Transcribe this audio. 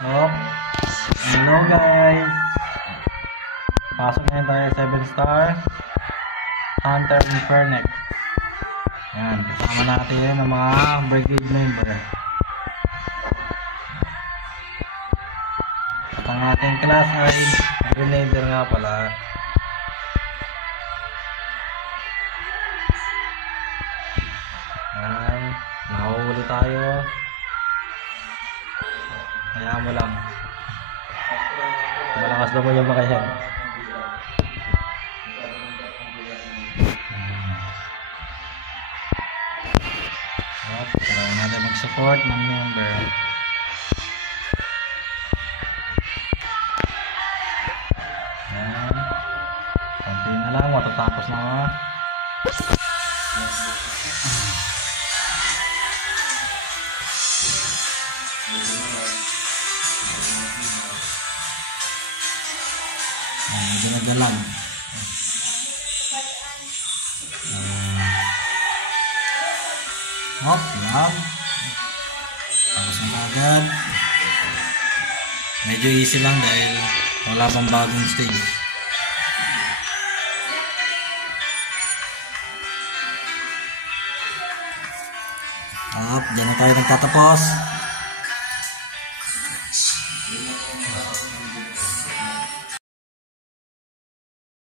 Oh, hello guys. Pasok ngayon tayo 7 star Hunter Infernex. Yan, kasama natin ang mga brigade member. At ang ating class ay grenadier nga pala. Yan, nahuhuli tayo. Kaya mo lang. Malakas naman yung mga yan. Kailangan natin mag-support ng member. Yan. Konti na lang, matatapos na ako. Medyo nagalang. Hop, lang. Tapos na agad. Medyo easy lang dahil wala pang bagong stage. Hop, dyan na tayo nagtatapos.